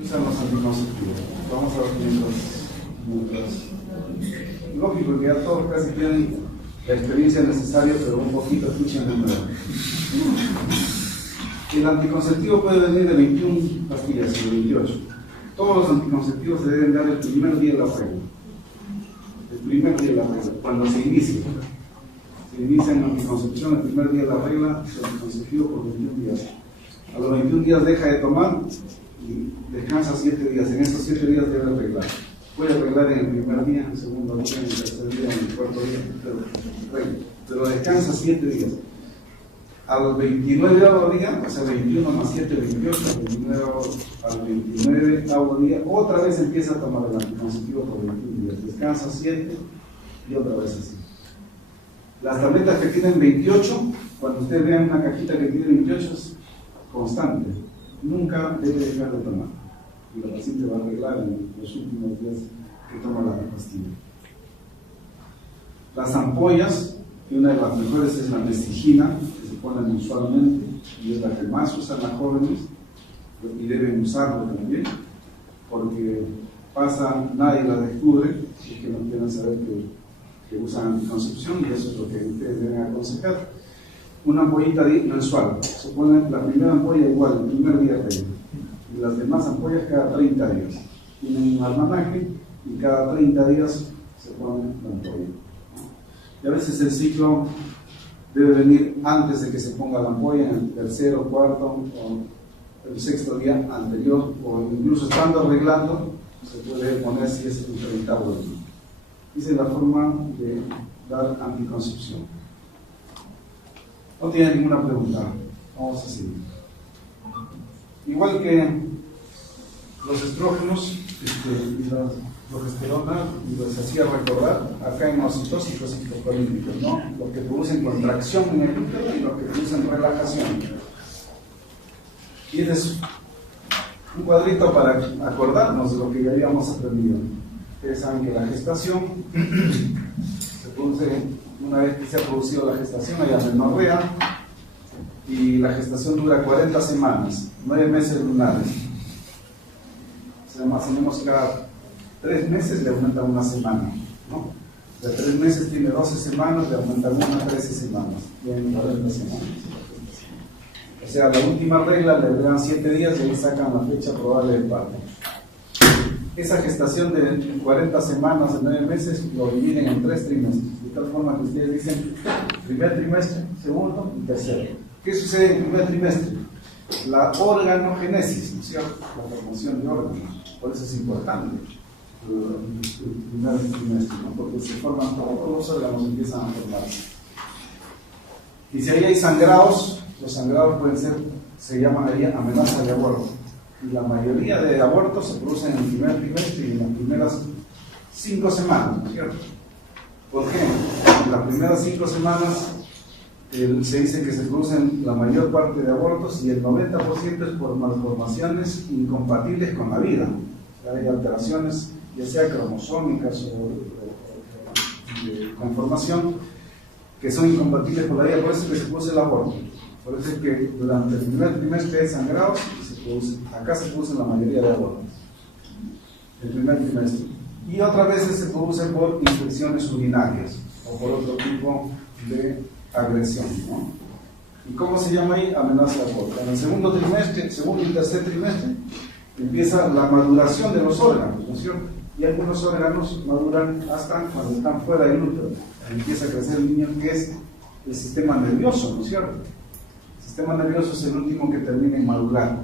Usan los anticonceptivos. Vamos a ver mientras. Lógico que ya todos casi tienen la experiencia necesaria, pero un poquito escuchen de nuevo. El anticonceptivo puede venir de 21 pastillas o de 28. Todos los anticonceptivos se deben dar el primer día de la regla. El primer día de la regla, cuando se inicia. Se inicia en anticoncepción el primer día de la regla, el anticonceptivo por 21 días. A los 21 días deja de tomar y descansa 7 días. En estos 7 días debe arreglar. Puede arreglar en el primer día, en el segundo día, en el tercer día, en el cuarto día, pero descansa 7 días. Al 29 día, o sea, 21 más 7, 28, al 29 día, otra vez empieza a tomar el anticonceptivo por 21 días. Descansa 7 y otra vez así. Las tabletas que tienen 28, cuando ustedes vean una cajita que tiene 28, es constante. Nunca debe dejar de tomar. Y la paciente va a arreglar en los últimos días que toma la pastilla. Las ampollas, y una de las mejores es la mestigina, que se ponen usualmente, y es la que más usan las jóvenes, y deben usarlo también, porque nadie la descubre, y que no quieren saber que usan anticoncepción, y eso es lo que ustedes deben aconsejar. Una ampollita mensual, se pone la primera ampolla igual, el primer día de y las demás ampollas cada 30 días. Tienen un almanaque y cada 30 días se pone la ampolla. Y a veces el ciclo debe venir antes de que se ponga la ampolla, en el tercero, cuarto o el sexto día anterior, o incluso estando arreglando, se puede poner si es el 30º día. Esa es la forma de dar anticoncepción. No tiene ninguna pregunta. Vamos a seguir. Igual que los estrógenos y la progesterona, y les hacía recordar, acá en los tóxicos citocolíticos, ¿no? Los que producen contracción en el útero y los que producen relajación. Y este es un cuadrito para acordarnos de lo que ya habíamos aprendido. Ustedes saben que la gestación se produce, una vez que se ha producido la gestación, hay amenorrea, y la gestación dura 40 semanas, 9 meses lunares. Además, tenemos cada 3 meses le aumentan una semana, ¿no? O sea, 3 meses tiene 12 semanas, le aumentan una 13 semanas, tienen 40 semanas. O sea, la última regla le agregan 7 días y ahí sacan la fecha probable del parto. Esa gestación de 40 semanas, de 9 meses, lo dividen en 3 trimestres, de tal forma que ustedes dicen primer trimestre, segundo y tercero. ¿Qué sucede en el primer trimestre? La organogénesis, ¿no es cierto? La formación de órganos. Por eso es importante el primer trimestre, ¿no? Porque se forman todos los órganos, empiezan a formarse. Y si ahí hay sangrados, los sangrados pueden ser, se llaman ahí amenaza de aborto. Y la mayoría de abortos se producen en el primer trimestre y en las primeras 5 semanas, ¿no es cierto? ¿Por qué? En las primeras 5 semanas se dice que se producen la mayor parte de abortos y el 90% es por malformaciones incompatibles con la vida. O sea, hay alteraciones, ya sea cromosómicas o de conformación, que son incompatibles con la vida, por eso es que se produce el aborto. Por eso es que durante el primer trimestre hay sangrados y acá se producen la mayoría de abortos. El primer trimestre. Y otras veces se producen por infecciones urinarias o por otro tipo de agresión, ¿no? ¿Y cómo se llama ahí? Amenaza de aborto. En el segundo trimestre, segundo y tercer trimestre, empieza la maduración de los órganos, ¿no es cierto? Y algunos órganos maduran hasta cuando están fuera del útero. Empieza a crecer el niño, que es el sistema nervioso, ¿no es cierto? El sistema nervioso es el último que termina en madurar.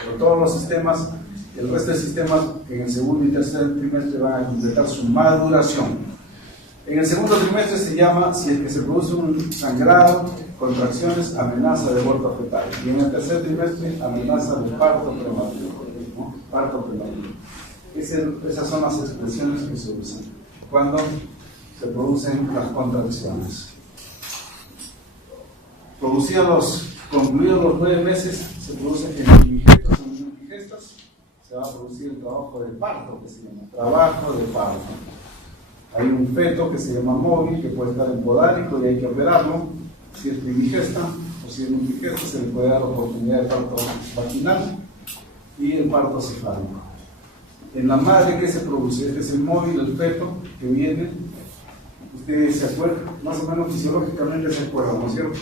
Pero todos los sistemas, el resto de sistemas, en el segundo y tercer trimestre van a completar su maduración. En el segundo trimestre se llama, si es que se produce un sangrado, contracciones, amenaza de aborto fetal. Y en el tercer trimestre, amenaza de parto prematuro, ¿no? Parto prematuro. Esas son las expresiones que se usan cuando se producen las contracciones. Concluidos los 9 meses, se producen indigestos o indigestos, se va a producir el trabajo de parto, que se llama trabajo de parto. Hay un feto que se llama móvil, que puede estar en podálico y hay que operarlo. Si es indigesta o si es indigesto, se le puede dar oportunidad de parto vaginal. y el parto cefálico. En la madre, ¿qué se produce? Este es el móvil, el feto que viene. Ustedes se acuerdan, más o menos fisiológicamente se acuerdan, ¿no es cierto?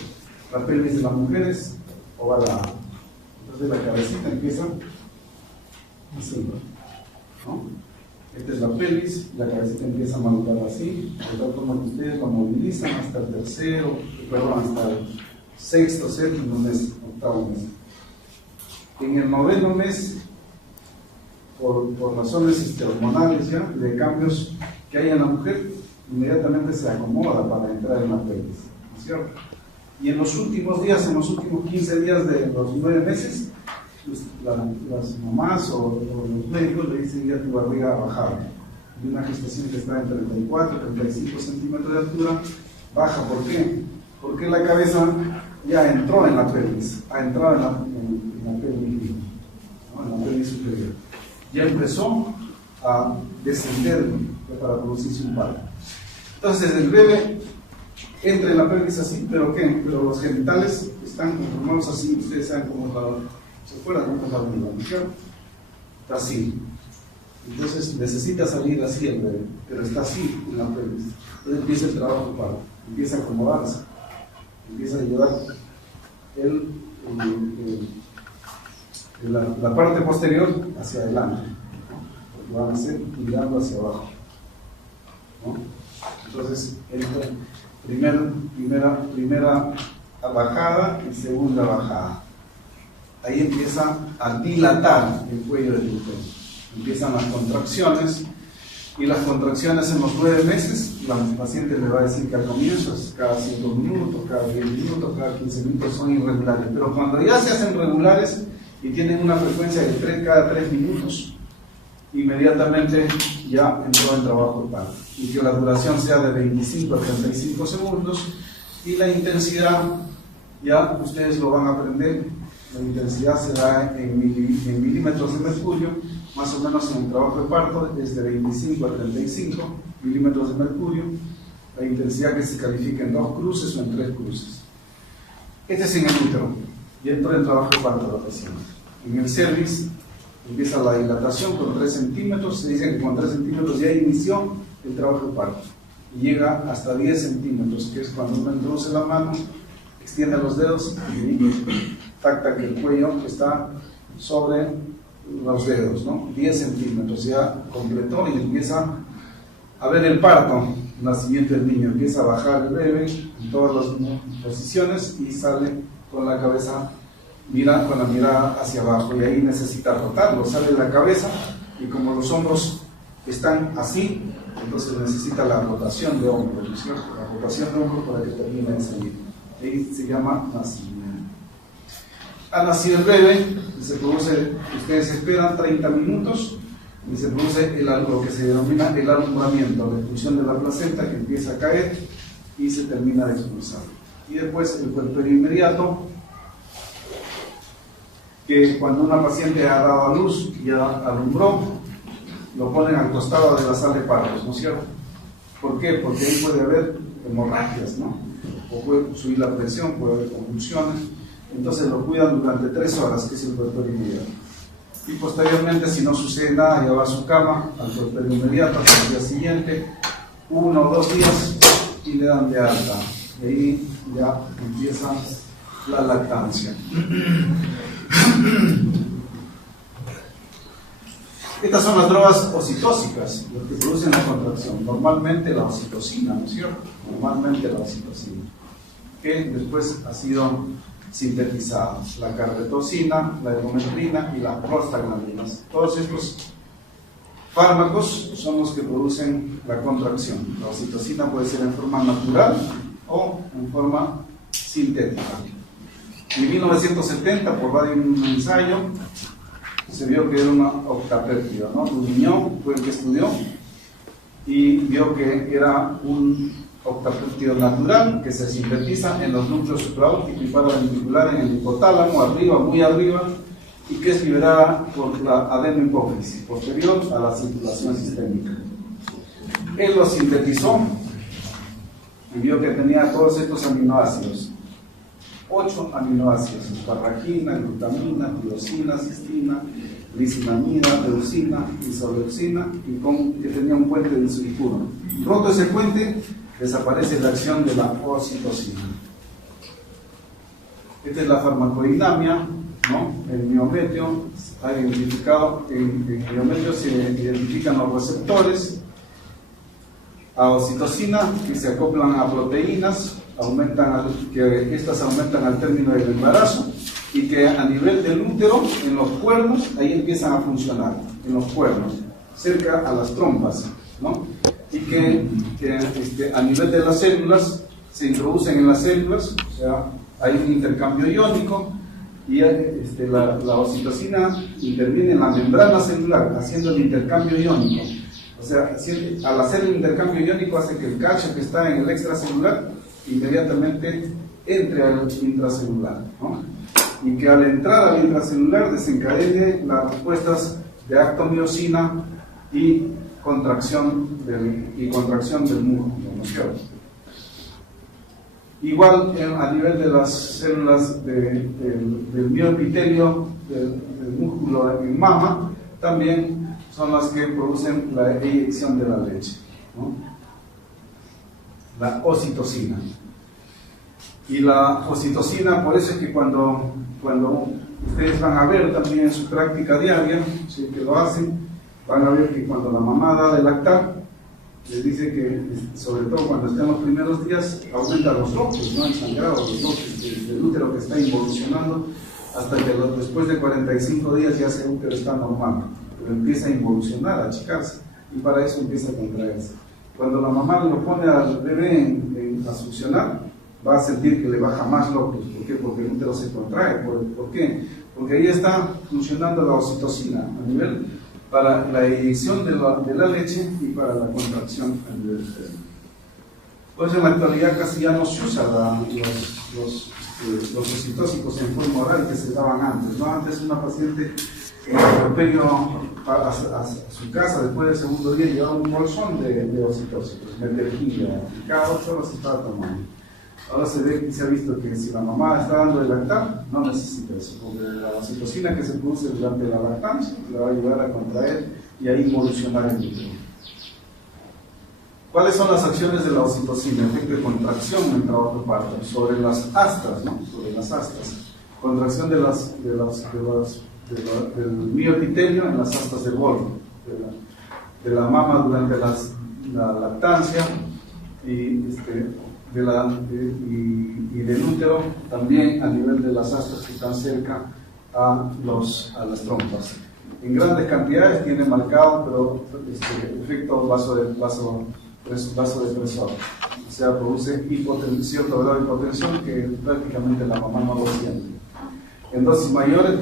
La pelvis de las mujeres ovalada. Entonces la cabecita empieza así, ¿no? Esta es la pelvis, la cabecita empieza a madurar así, de tal forma que ustedes la movilizan hasta el hasta el sexto, séptimo mes, octavo mes. En el noveno mes, por razones hormonales ya, de cambios que hay en la mujer, inmediatamente se acomoda para entrar en la pelvis, ¿no es cierto? Y en los últimos días, en los últimos 15 días de los 9 meses, pues, las mamás o los médicos le dicen ya tu barriga ha bajado. Y una gestación que está en 34, 35 centímetros de altura, baja. ¿Por qué? Porque la cabeza ya entró en la pelvis, ha entrado en la pelvis, ¿no? En la pelvis superior. Ya empezó a descender para producirse un parto. Entonces el bebé entra en la pelvis así, ¿pero qué? Pero los genitales están conformados así, ustedes saben cómo se fuera como está la mujer, está así. Entonces necesita salir así el bebé, pero está así en la pelvis. Entonces empieza el trabajo de parto, empieza a acomodarse, empieza a llevar la parte posterior hacia adelante, ¿no? Porque van a ser mirando hacia abajo, ¿no? Entonces entra primera bajada y segunda bajada. Ahí empieza a dilatar el cuello del útero. Empiezan las contracciones, y las contracciones en los 9 meses, la paciente le va a decir que al comienzo es cada 5 minutos, cada 10 minutos, cada 15 minutos, son irregulares. Pero cuando ya se hacen regulares y tienen una frecuencia de cada 3 minutos, inmediatamente ya entró en trabajo el parto. Y que la duración sea de 25 a 35 segundos, y la intensidad, ya ustedes lo van a aprender, la intensidad se da en milímetros de mercurio, más o menos en el trabajo de parto es de 25 a 35 milímetros de mercurio, la intensidad que se califica en 2 cruces o en 3 cruces. Este es en el útero, y entró en trabajo de parto la paciente. En el cervix empieza la dilatación con 3 centímetros, se dice que con 3 centímetros ya inició el trabajo de parto, y llega hasta 10 centímetros, que es cuando uno introduce la mano, extiende los dedos y tacta que el cuello está sobre los dedos, ¿no? 10 centímetros, ya completó y empieza a ver el parto, el nacimiento del niño, empieza a bajar el bebé en todas las posiciones y sale con la cabeza, con la mirada hacia abajo, y ahí necesita rotarlo, sale la cabeza, y como los hombros están así, entonces necesita la rotación de hombros, ¿no es cierto? La rotación de hombros para que termine de salir. Ahí se llama nacimiento. Al nacer el bebé, se produce, ustedes esperan 30 minutos, y se produce lo que se denomina el alumbramiento, la expulsión de la placenta, que empieza a caer y se termina de expulsar. Y después el puerperio inmediato, que cuando una paciente ha dado a luz y ya alumbró, lo ponen al costado de la sala de partos, ¿no es cierto? ¿Por qué? Porque ahí puede haber hemorragias, ¿no? O puede subir la presión, puede haber convulsiones. Entonces lo cuidan durante 3 horas, que es el puerperio inmediato. Y posteriormente, si no sucede nada, ya va a su cama, al puerperio inmediato, hasta el día siguiente, 1 o 2 días, y le dan de alta. Y ahí ya empieza la lactancia. Estas son las drogas oxitóxicas, las que producen la contracción. Normalmente la oxitocina, ¿no es cierto? Normalmente la oxitocina, que después ha sido sintetizada. La carbetocina, la ergometrina y las prostaglandinas. Todos estos fármacos son los que producen la contracción. La oxitocina puede ser en forma natural o en forma sintética. En 1970, por radio en un ensayo, se vio que era una octapéptida, ¿no? Duniñón fue el que estudió y vio que era un octapéptido natural que se sintetiza en los núcleos supraóptico y paraventricular en el hipotálamo, arriba, muy arriba, y que es liberada por la adenohipófisis posterior a la circulación sistémica. Él lo sintetizó y vio que tenía todos estos aminoácidos. 8 aminoácidos: asparagina, glutamina, tirosina, cistina, lisinamida, leucina, isoleucina, y que tenía un puente de sulfuro. Roto ese puente, desaparece la acción de la oxitocina. Esta es la farmacodinamia, ¿no? El miometrio ha identificado, en el miometrio se identifican los receptores a oxitocina que se acoplan a proteínas, que estas aumentan al término del embarazo, y que a nivel del útero, en los cuernos, ahí empiezan a funcionar, en los cuernos, cerca a las trompas, ¿no? Y que a nivel de las células, se introducen en las células, o sea, hay un intercambio iónico, y la oxitocina interviene en la membrana celular, haciendo el intercambio iónico. O sea, al hacer el intercambio iónico hace que el calcio que está en el extracelular inmediatamente entre al intracelular, ¿no? Y que al entrar al intracelular desencadene las respuestas de actomiocina y contracción del músculo, ¿no es cierto? Igual a nivel de las células del mioepitelio del músculo en mama, también son las que producen la eyección de la leche, ¿no? La oxitocina. Y la oxitocina, por eso es que cuando ustedes van a ver también en su práctica diaria, si que lo hacen, van a ver que cuando la mamá da de lactar, les dice que, sobre todo cuando están los primeros días, aumenta los locos, ¿no? El sangrado, los locos del útero que está involucionando, hasta que después de 45 días ya ese útero está normal, pero empieza a involucionar, a achicarse, y para eso empieza a contraerse. Cuando la mamá lo pone al bebé a succionar, va a sentir que le baja más locos. ¿Por qué? Porque el útero se contrae. ¿Por qué? Porque ahí está funcionando la oxitocina a nivel para la eyección de la leche y para la contracción a nivel externo. Pues en la actualidad casi ya no se usa los oxitóxicos en forma oral que se daban antes, ¿no? Antes una paciente en el puerperio a su casa después del segundo día llevaba un bolsón de oxitóxicos, metergina, y cada 8 horas se estaba tomando. Ahora se ha visto que si la mamá está dando de lactar, no necesita eso, porque la oxitocina que se produce durante la lactancia le va a ayudar a contraer y a involucionar el útero. ¿Cuáles son las acciones de la oxitocina? Efecto de contracción en el trabajo de parto, sobre las astas, ¿no? Sobre las astas. Contracción del mioepitelio en las astas del bolo, de la mama durante la lactancia y del útero también a nivel de las astas que están cerca a las trompas. En grandes cantidades tiene marcado, pero efecto vasodepresor. O sea, produce cierto grado de hipotensión que prácticamente la mamá no lo siente. En dosis mayores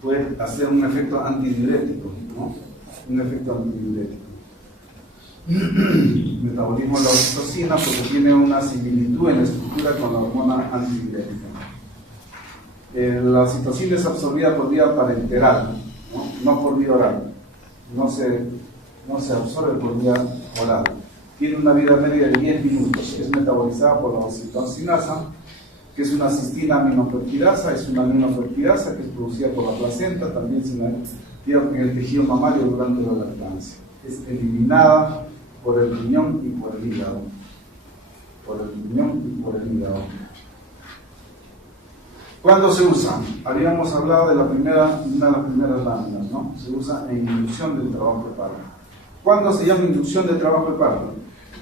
puede hacer un efecto antidiurético, ¿no? Un efecto antidiurético. Metabolismo de la oxitocina porque tiene una similitud en la estructura con la hormona antidiurética. La oxitocina es absorbida por vía parenteral, no por vía oral. No se absorbe por vía oral. Tiene una vida media de 10 minutos. Es metabolizada por la oxitocinasa, que es una cistina aminopeptidasa, es una aminopeptidasa que es producida por la placenta, también se activa en el tejido mamario durante la lactancia. Es eliminada por el riñón y por el hígado. Por el riñón y por el hígado. ¿Cuándo se usa? Habíamos hablado de una de las primeras láminas, ¿no? Se usa en inducción del trabajo de parto. ¿Cuándo se llama inducción del trabajo de parto?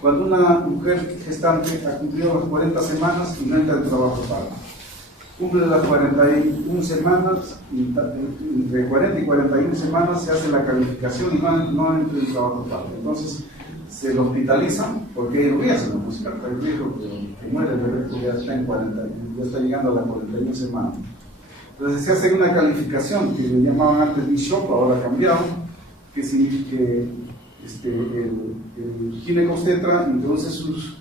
Cuando una mujer gestante ha cumplido las 40 semanas y no entra en trabajo de parto. Cumple las 41 semanas, entre 40 y 41 semanas se hace la calificación y no entra en trabajo de parto. Entonces, se lo hospitalizan porque hay riesgo, ¿no? Hay riesgo que muere el bebé porque ya está en 40, ya está llegando a las 41 semanas. Entonces se hace una calificación que le llamaban antes BISHOP, ahora ha cambiado, que significa que el ginecobstetra introduce sus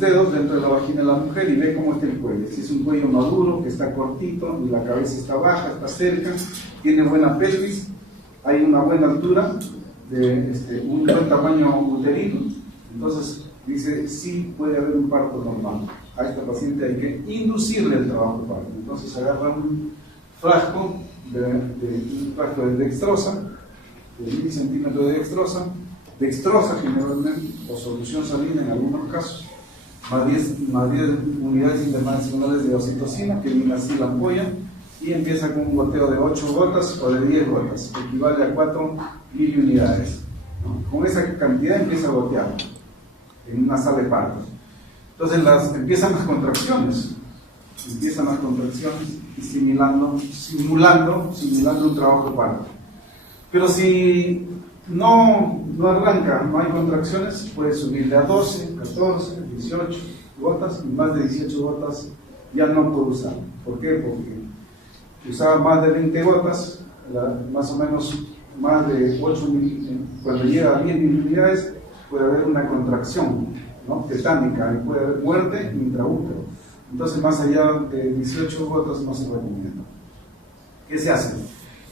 dedos dentro de la vagina de la mujer y ve cómo está el cuello. Si es un cuello maduro, que está cortito y la cabeza está baja, está cerca, tiene buena pelvis, hay una buena altura, de un buen tamaño uterino, entonces dice sí puede haber un parto normal. A esta paciente hay que inducirle el trabajo de parto. Entonces agarra un frasco un frasco de dextrosa, de 1000 centímetros de dextrosa generalmente, o solución salina en algunos casos, más 10 unidades internacionales de oxitocina, que viene así la ampolla, y empieza con un goteo de 8 gotas o de 10 gotas, equivale a 4 miliunidades, ¿no? Con esa cantidad empieza a gotear en una sala de parto. Entonces empiezan las contracciones y simulando un trabajo de parto. Pero si no arranca, no hay contracciones, puede subirle a 12, 14, 18 gotas, y más de 18 gotas ya no puede usar. ¿Por qué? Porque usaba más de 20 gotas, más o menos más de 8 cuando llega a 10 miliunidades, puede haber una contracción, ¿no?, tetánica, y puede haber muerte intraútero. Entonces, más allá de 18 gotas no se recomienda. ¿Qué se hace?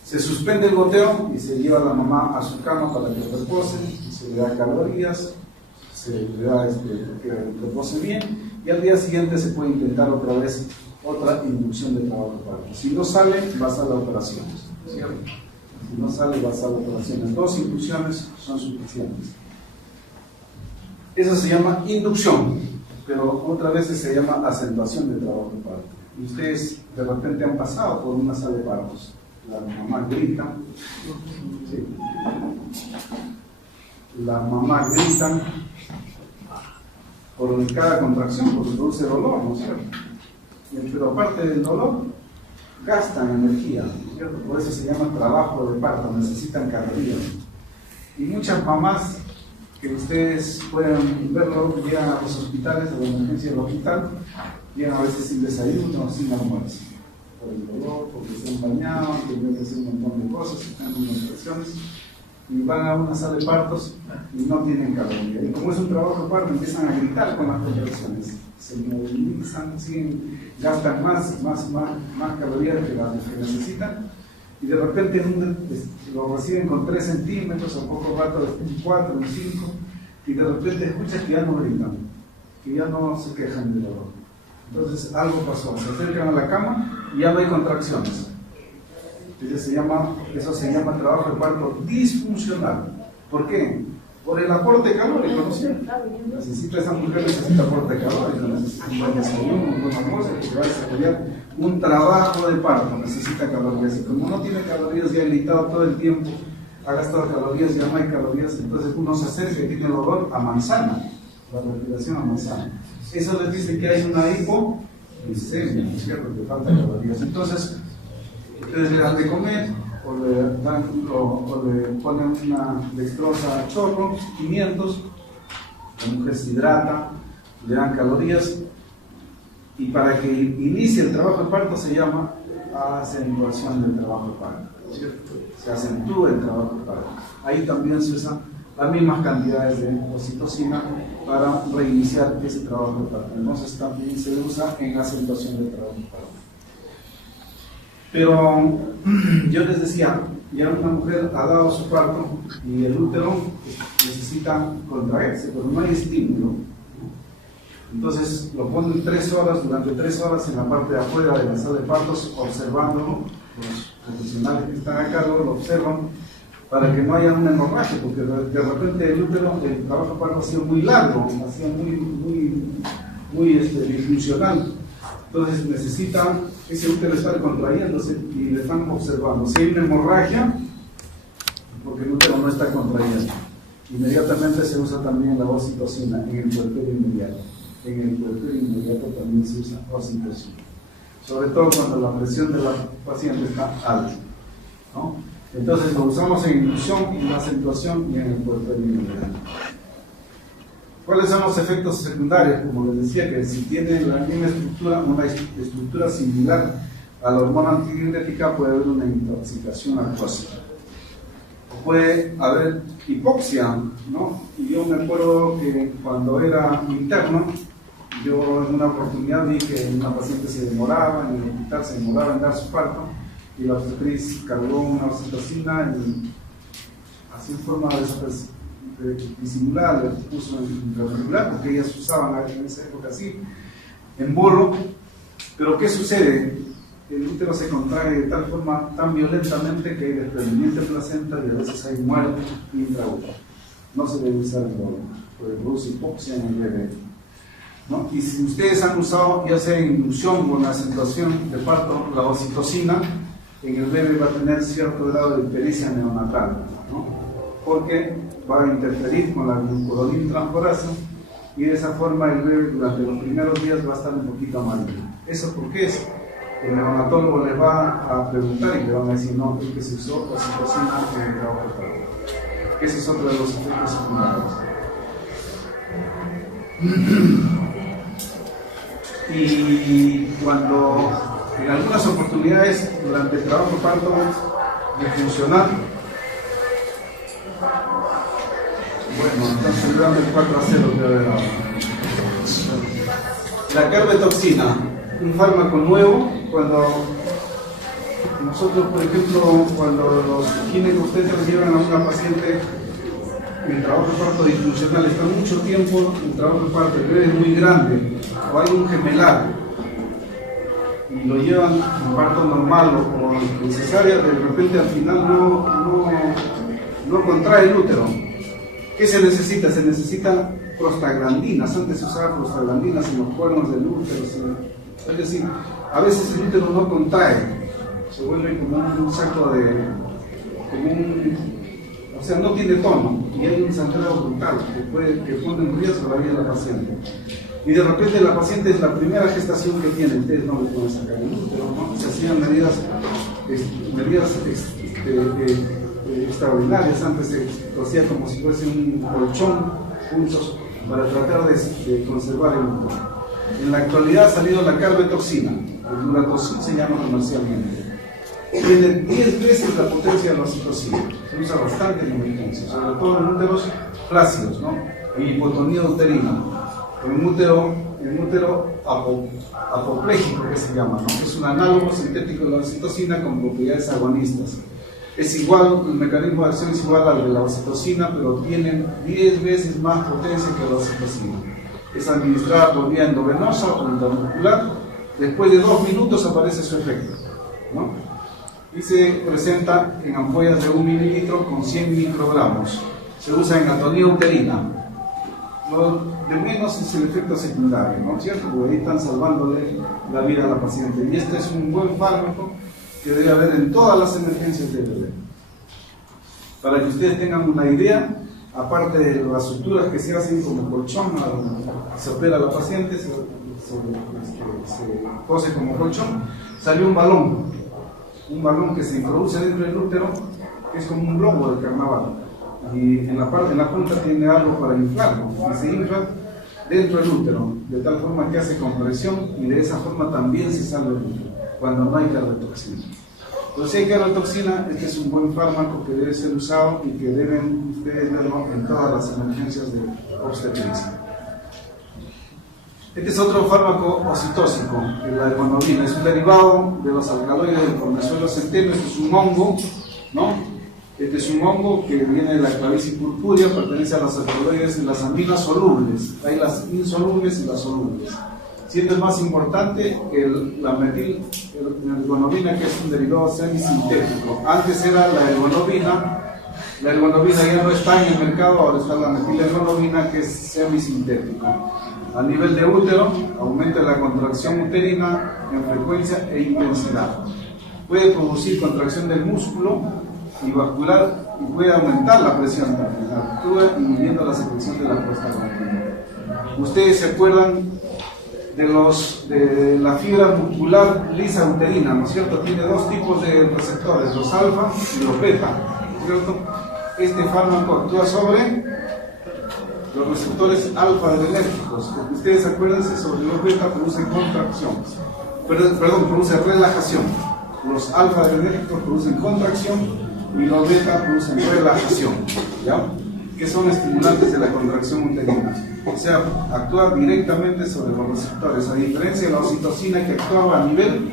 Se suspende el goteo y se lleva a la mamá a su cama para que repose, se le da calorías, se le da que repose bien, y al día siguiente se puede intentar otra vez otra inducción de trabajo de parto. Si no sale, vas a la operación, ¿cierto? Si no sale, vas a la operación. 2 inducciones son suficientes. Eso se llama inducción, pero otras veces se llama acentuación de trabajo de parto. Y ustedes de repente han pasado por una sala de partos. La mamá grita, sí. La mamá grita por cada contracción, porque produce dolor, ¿no es cierto? Pero aparte del dolor, gastan energía, ¿no es cierto? Por eso se llama trabajo de parto, necesitan calorías. Y muchas mamás que ustedes pueden verlo, llegan a los hospitales, a la emergencia del hospital, llegan a veces sin desayuno o sin almuerzo, por el dolor, porque se han bañado, tienen que hacer un montón de cosas, están en contracciones, y van a una sala de partos y no tienen calorías. Y como es un trabajo de parto, empiezan a gritar con las contracciones, se movilizan, gastan más calorías que las que necesitan, y de repente lo reciben con 3 centímetros, a poco rato 4, 5, y de repente escuchas que ya no gritan, que ya no se quejan de dolor. Entonces algo pasó, se acercan a la cama y ya no hay contracciones. Entonces eso se llama trabajo de parto disfuncional. ¿Por qué? Por el aporte calórico, ¿no es cierto? Esa mujer necesita aporte calórico, necesita un buen desayuno, un buen almuerzo, porque va a desarrollar un trabajo de parto, necesita calorías. Y como no tiene calorías, ya ha gritado todo el tiempo, ha gastado calorías, ya no hay calorías, entonces uno se acerca y tiene el olor a manzana, la respiración a manzana. Eso les dice que hay una hipoglicemia, ¿no es cierto? Que falta calorías. Entonces, ustedes le dan de comer, o le ponen una dextrosa a chorro, 500, la mujer se hidrata, le dan calorías, y para que inicie el trabajo de parto se llama acentuación del trabajo de parto, ¿cierto? Se acentúa el trabajo de parto. Ahí también se usan las mismas cantidades de oxitocina para reiniciar ese trabajo de parto. Entonces también se usa en acentuación del trabajo de parto. Pero yo les decía, ya una mujer ha dado su parto y el útero necesita contraerse, pero no hay estímulo. Entonces lo ponen 3 horas, durante 3 horas en la parte de afuera de la sala de partos, observándolo. Los profesionales que están a cargo lo observan para que no haya una hemorragia, porque de repente el útero, el trabajo de parto ha sido muy largo, ha sido muy disfuncional. Entonces necesita ese útero estar contrayéndose y le están observando. Si hay una hemorragia, porque el útero no está contrayendo, inmediatamente se usa también la oxitocina en el puerperio inmediato. En el puerperio inmediato también se usa oxitocina, sobre todo cuando la presión de la paciente está alta, ¿no? Entonces lo usamos en inducción, en la acentuación y en el puerperio inmediato. ¿Cuáles son los efectos secundarios? Como les decía, que si tiene la misma estructura, una estructura similar a la hormona antidiurética, puede haber una intoxicación acuosa. O puede haber hipoxia, ¿no? Y yo me acuerdo que cuando era interno, yo en una oportunidad vi que una paciente se demoraba, en el hospital se demoraba en dar su parto, y la obstetriz cargó una oxitocina y así en forma de disimular, le puso en intraventricular, porque ellas usaban en esa época así, en bolo. Pero ¿qué sucede? el útero se contrae de tal forma, tan violentamente, que hay desprendimiento de placenta y a veces hay muerte intraútero. No se debe usar el doble, porque produce hipoxia en el bebé, ¿no? Y si ustedes han usado, ya sea en inducción o en la situación de parto, la oxitocina, en el bebé va a tener cierto grado de ictericia neonatal, ¿no? Porque va a interferir con la glucuronil-transferasa y de esa forma el bebé durante los primeros días va a estar un poquito amarillo. ¿Eso por qué es? El neonatólogo les va a preguntar y le van a decir, no, es que se usó oxitocina en el trabajo de parto. Ese es otro de los efectos secundarios. Y cuando en algunas oportunidades durante el trabajo de parto de funcionar, bueno, entonces le damos el 4-0 que haber dado. La carbetoxina, un fármaco nuevo. Cuando nosotros, por ejemplo, cuando los ginecobstetras llevan a una paciente en trabajo de parto disfuncional, está mucho tiempo en trabajo de parto, el bebé es muy grande, o hay un gemelar, y lo llevan en parto normal o en cesárea, de repente al final no contrae el útero. ¿Qué se necesita? Se necesitan prostaglandinas. Antes se usaban prostaglandinas en los cuernos del útero. Es decir, a veces el útero no contrae, se vuelve como un saco de... o sea, no tiene tono y hay un sangrado brutal que pone en riesgo la vida de la paciente. Y de repente la paciente es la primera gestación que tiene, ustedes no le pueden sacar el útero, ¿no? Se hacían medidas extraordinarias. Antes se hacía como si fuese un colchón juntos para tratar de conservar el útero. En la actualidad ha salido la carbetoxina, el Duratocin se llama comercialmente. Tiene 10 veces la potencia de la oxitocina. Se usa bastante en emergencia, sobre todo en úteros flácidos, ¿no? En hipotonía uterina, en útero apopléjico, que se llama, ¿no? Es un análogo sintético de la oxitocina con propiedades agonistas. Es igual, el mecanismo de acción es igual al de la oxitocina, pero tiene 10 veces más potencia que la oxitocina. Es administrada por vía endovenosa o intramuscular. Después de 2 minutos aparece su efecto, ¿no? Y se presenta en ampollas de 1 mililitro con 100 microgramos. Se usa en atonía uterina. Lo de menos es el efecto secundario, ¿no es cierto? Porque ahí están salvándole la vida a la paciente. Y este es un buen fármaco que debe haber en todas las emergencias del bebé. Para que ustedes tengan una idea, aparte de las suturas que se hacen como colchón, se opera a la paciente, se cose como colchón, salió un balón que se introduce dentro del útero, que es como un globo de carnaval, y en la punta tiene algo para inflarlo, y se infla dentro del útero, de tal forma que hace compresión, y de esa forma también se salva el útero, cuando no hay carbetoxina. Entonces, si hay carbetoxina, este es un buen fármaco que debe ser usado y que deben ustedes verlo en todas las emergencias de obstetricia. Este es otro fármaco oxitóxico, la ergonovina. Es un derivado de los alcaloides del cornezuelo centeno. Este es un hongo, ¿no? Este es un hongo que viene de la clavicie purpúrea, pertenece a los alcaloides y las aminas solubles. Hay las insolubles y las solubles. Siendo el más importante la metil-ergonovina, que es un derivado semisintético. Antes era la ergonovina ya no está en el mercado, ahora está la metil-ergonovina, que es semisintético. A nivel de útero, aumenta la contracción uterina en frecuencia e intensidad. Puede producir contracción del músculo y vascular y puede aumentar la presión también. Actúa inhibiendo la secreción de la prostaglandina. Ustedes se acuerdan de la fibra muscular lisa uterina, ¿no es cierto? Tiene 2 tipos de receptores, los alfa y los beta, ¿no es cierto? Este fármaco actúa sobre los receptores alfa-adrenérgicos, porque ustedes acuérdense, sobre los beta producen contracción, produce relajación. Los alfa-adrenérgicos producen contracción y los beta producen relajación, ¿ya? Que son estimulantes de la contracción uterina. O sea, actúa directamente sobre los receptores, a diferencia de la oxitocina, que actuaba a nivel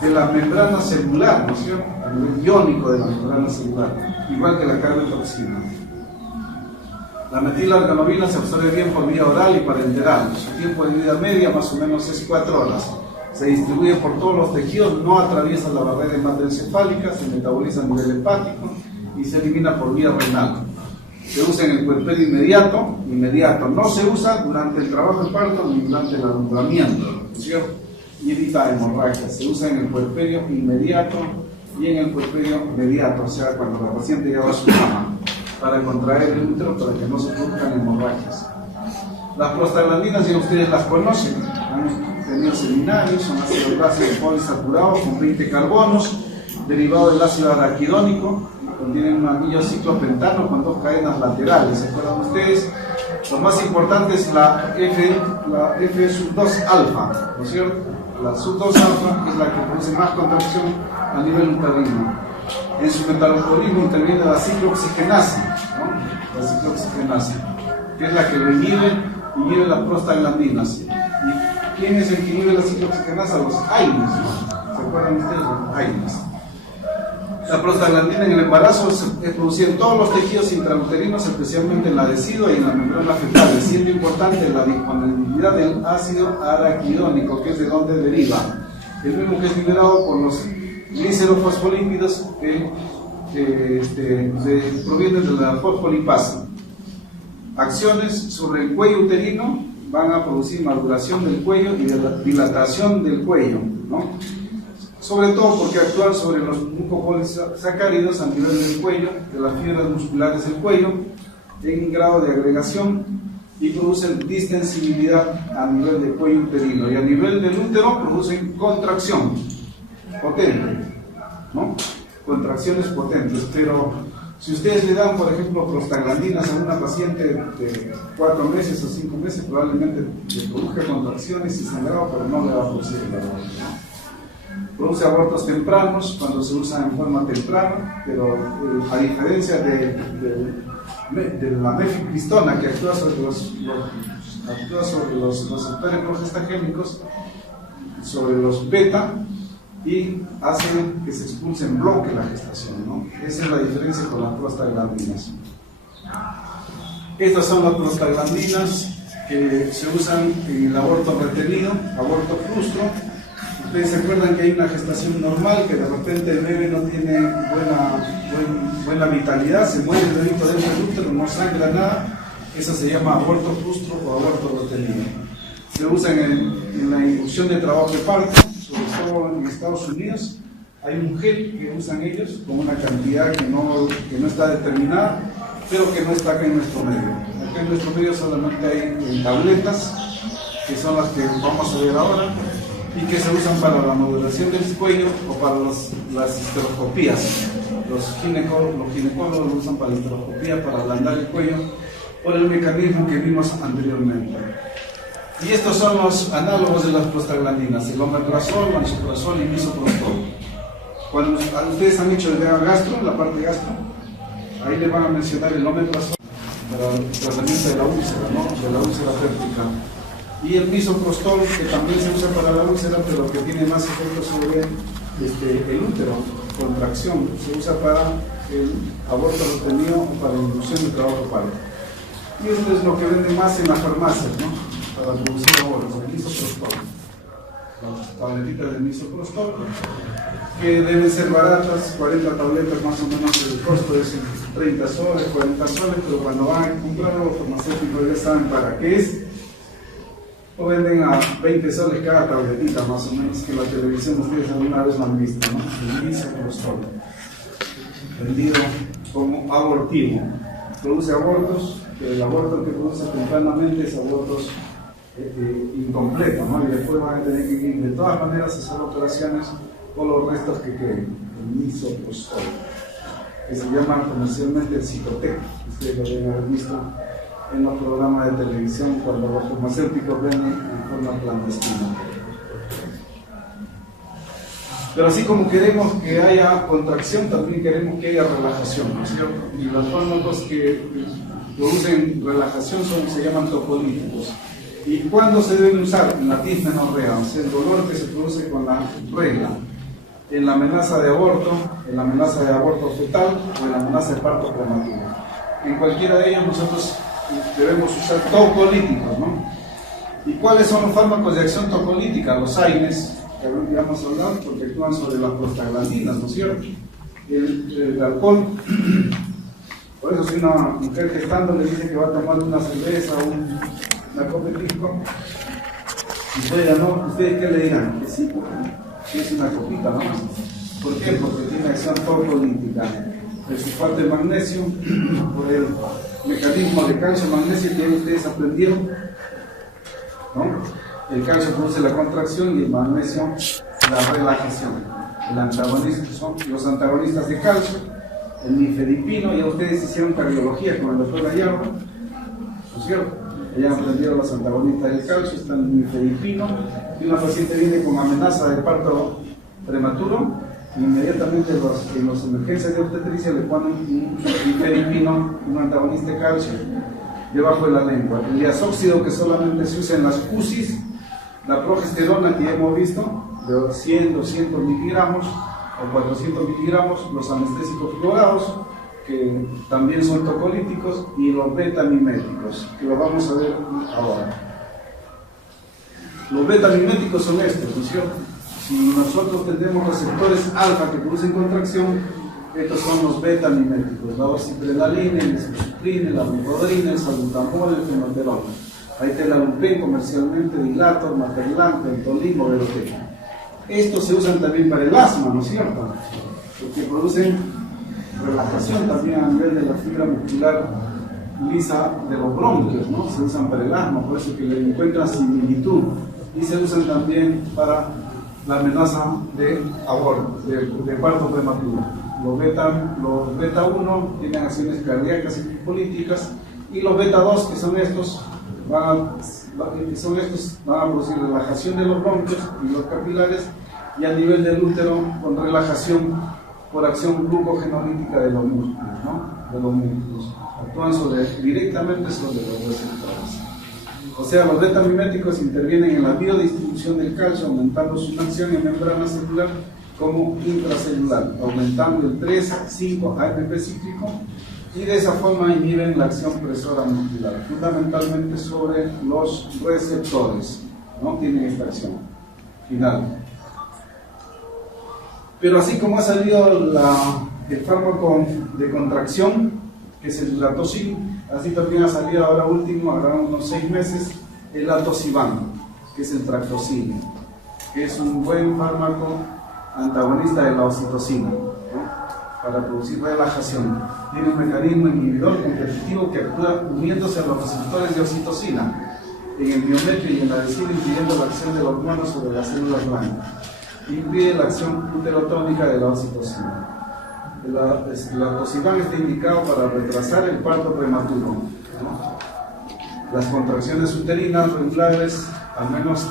de la membrana celular, ¿no es cierto? A nivel iónico de la membrana celular, igual que la carbetoxina. La metil-ergonovina se absorbe bien por vía oral y parenteral. Su tiempo de vida media más o menos es 4 horas. se distribuye por todos los tejidos, no atraviesa la barrera hematoencefálica, se metaboliza a nivel hepático y se elimina por vía renal. Se usa en el puerperio inmediato, no se usa durante el trabajo de parto ni durante el alumbramiento, ¿cierto? Y evita hemorragias. Se usa en el puerperio inmediato y en el puerperio mediato, o sea, cuando la paciente ya va a su cama, para contraer el útero para que no se produzcan hemorragias. Las prostaglandinas ya ustedes las conocen, han tenido seminarios, son ácidos grasos polisaturados con 20 carbonos, derivado del ácido araquidónico, contienen un anillo ciclopentano con 2 cadenas laterales. ¿Se acuerdan ustedes? Lo más importante es la F sub 2 alfa, ¿no es cierto? La sub 2 alfa es la que produce más contracción a nivel uterino. En su metabolismo interviene la ciclooxigenasa, ¿no? La ciclooxigenasa, que es la que lo inhibe las prostaglandinas. ¿Y quién es el que inhibe la ciclooxigenasa? Los AINES, ¿no? ¿Se acuerdan ustedes? Los AINES. La prostaglandina en el embarazo es producida en todos los tejidos intrauterinos, especialmente en la decidua y en la membrana fetal, siendo importante la disponibilidad del ácido araquidónico, que es de donde deriva, el mismo que es liberado por los glicerofosfolípidos que provienen de la fosfolipasa. Acciones sobre el cuello uterino van a producir maduración del cuello y dilatación del cuello, ¿no? Sobre todo porque actúan sobre los mucopolisacáridos a nivel del cuello, de las fibras musculares del cuello, en grado de agregación, y producen distensibilidad a nivel del cuello uterino, y a nivel del útero producen contracción potente, ¿no? Contracciones potentes. Pero si ustedes le dan, por ejemplo, prostaglandinas a una paciente de 4 meses o 5 meses, probablemente le produzca contracciones y sangrado, pero no le va a producir el aborto, ¿no? Produce abortos tempranos cuando se usa en forma temprana, pero a diferencia de la mefepristona, que actúa sobre los receptores progestagénicos, sobre los beta, y hace que se expulse en bloque la gestación, ¿no? Esa es la diferencia con las prostaglandinas. Estas son las prostaglandinas que se usan en el aborto retenido, aborto frustro. Ustedes se acuerdan que hay una gestación normal, que de repente el bebé no tiene buena vitalidad, se muere el bebito dentro del útero, no sangra nada. Eso se llama aborto frustro o aborto retenido. Se usa en la inducción de trabajo de parto, sobre todo en Estados Unidos. Hay un gel que usan ellos con una cantidad que no está determinada, pero que no está acá en nuestro medio. Acá en nuestro medio solamente hay tabletas, que son las que vamos a ver ahora, y que se usan para la modulación del cuello o para las histeroscopías. Los ginecólogos lo usan para la histeroscopía, para ablandar el cuello, por el mecanismo que vimos anteriormente. Y estos son los análogos de las prostaglandinas: el omeprazol, lansoprazol y misoprostol. Cuando ustedes han hecho el gastro, la parte gastro, ahí le van a mencionar el omeprazol para el tratamiento de la úlcera, ¿no? De la úlcera péptica. Y el misoprostol, que también se usa para la úlcera, pero que tiene más efecto sobre el útero, contracción, se usa para el aborto retenido o para la inducción de trabajo parto. Y esto es lo que venden más en las farmacias, ¿no? Para producir abortos, el misoprostol. Las tabletitas de misoprostol, que deben ser baratas, 40 tabletas más o menos, el costo es 30 soles, 40 soles, pero cuando van a comprarlo, los farmacéuticos ya saben para qué es. O venden a 20 soles cada tabletita, más o menos, que en la televisión ustedes alguna vez lo han visto, ¿no? El misoprostol, vendido como abortivo. Produce abortos, pero el aborto que produce tempranamente es abortos incompletos, ¿no? Y después van a tener que ir de todas maneras a hacer operaciones por los restos que queden. El misoprostol, que se llama comercialmente el Citotec. Ustedes lo deben haber visto en los programas de televisión cuando los farmacéuticos venden en forma clandestina. Pero así como queremos que haya contracción, también queremos que haya relajación, ¿no es cierto? Y los fármacos que producen relajación se llaman tocolíticos. ¿Y cuándo se deben usar? En la dismenorrea, o sea, el dolor que se produce con la regla, en la amenaza de aborto, en la amenaza de aborto fetal o en la amenaza de parto prematuro. En cualquiera de ellos nosotros debemos usar tocolíticos, ¿no? ¿Y cuáles son los fármacos de acción tocolítica? Los AINES, que ya hemos hablado, porque actúan sobre las prostaglandinas, ¿no es cierto? El alcohol, por eso si una mujer gestando le dice que va a tomar una cerveza o una copa de pisco, y puede, ¿no? ¿Ustedes qué le dirán? Que sí, porque es una copita nomás. ¿Por qué? Porque tiene acción tocolítica. El sulfato de magnesio, por el mecanismo de calcio-magnesio que ustedes aprendieron, ¿no? El calcio produce la contracción y el magnesio la relajación. Los antagonistas de calcio, el nifedipino, ya ustedes hicieron cardiología con el doctor Gallardo, ¿no es cierto? Ya aprendieron los antagonistas del calcio, está el nifedipino, y una paciente viene con amenaza de parto prematuro, inmediatamente en las emergencias de obstetricia le ponen un nifedipino, un antagonista de calcio, debajo de la lengua. El diazóxido que solamente se usa en las UCIs, la progesterona que ya hemos visto, de 100, 200 miligramos o 400 miligramos, los anestésicos fluorados, que también son tocolíticos, y los beta-miméticos, que lo vamos a ver ahora. Los beta-miméticos son estos, ¿no es cierto? Si nosotros tenemos receptores alfa que producen contracción, estos son los beta-miméticos, la oxipredalina, el isosuprina, la bucodrina, el salbutamol, el fenoterol. Ahí te la lupen comercialmente, dilator, materlan, pentolin, veloteca. Estos se usan también para el asma, ¿no es cierto? Porque producen relajación también a nivel de la fibra muscular lisa de los bronquios, ¿no? Se usan para el asma, por eso que le encuentran similitud. Y se usan también para la amenaza de aborto, de parto prematuro. Los beta 1 tienen acciones cardíacas y políticas, y los beta 2, que son estos, van a producir relajación de los bronquios y los capilares, y a nivel del útero con relajación por acción glucogenolítica de los músculos, ¿no? De los músculos. Actúan directamente sobre los receptores. O sea, los beta-miméticos intervienen en la biodistribución del calcio, aumentando su acción en membrana celular como intracelular, aumentando el 3-5 AMP cíclico, y de esa forma inhiben la acción presora muscular, fundamentalmente sobre los receptores, no tienen esta acción final. Pero así como ha salido el fármaco de contracción, que es el latocin, así también ha salido ahora último, ahora unos 6 meses, el latociban, que es el tractocina, que es un buen fármaco antagonista de la oxitocina, ¿no? Para producir relajación. Tiene un mecanismo inhibidor competitivo que actúa uniéndose a los receptores de oxitocina en el miometrio y en la vesícula, impidiendo la acción de los hormonas sobre las células blancas. Impide la acción uterotónica de la oxitocina. El latociban está indicado para retrasar el parto prematuro, ¿no? Las contracciones uterinas regulares, al menos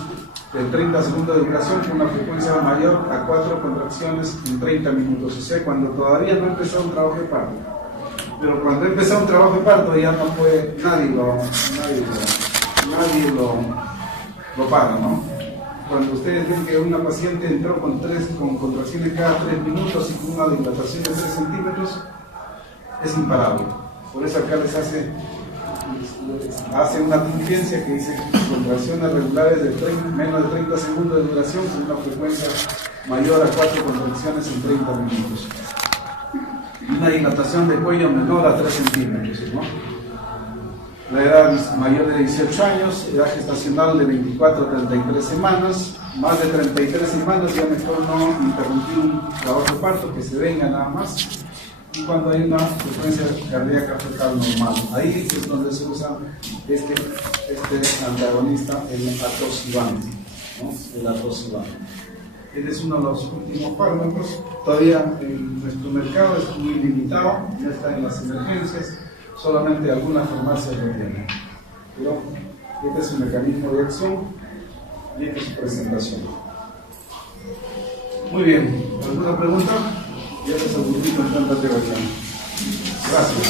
de 30 segundos de duración, con una frecuencia mayor a 4 contracciones en 30 minutos, o sea, cuando todavía no empezó un trabajo de parto. Pero cuando empezó un trabajo de parto ya no puede, nadie lo para, ¿no? Cuando ustedes ven que una paciente entró con contracciones cada 3 minutos y con una dilatación de 3 centímetros, es imparable. Por eso acá les hace una tingencia que dice contracciones regulares de menos de 30 segundos de duración con una frecuencia mayor a 4 contracciones en 30 minutos. Una dilatación de cuello menor a 3 centímetros, ¿no? La edad mayor de 18 años, edad gestacional de 24 a 33 semanas, más de 33 semanas ya mejor no interrumpir un trabajo de parto, que se venga nada más, y cuando hay una frecuencia cardíaca fetal normal, ahí es donde se usa este antagonista, el latociban, ¿no? El latociban. Este es uno de los últimos fármacos, todavía en nuestro mercado es muy limitado, no está en las emergencias, solamente algunas farmacias lo tienen. Pero este es el mecanismo de acción y esta es su presentación. Muy bien, ¿alguna pregunta? Ya les aburrí con tanta teoría. Gracias.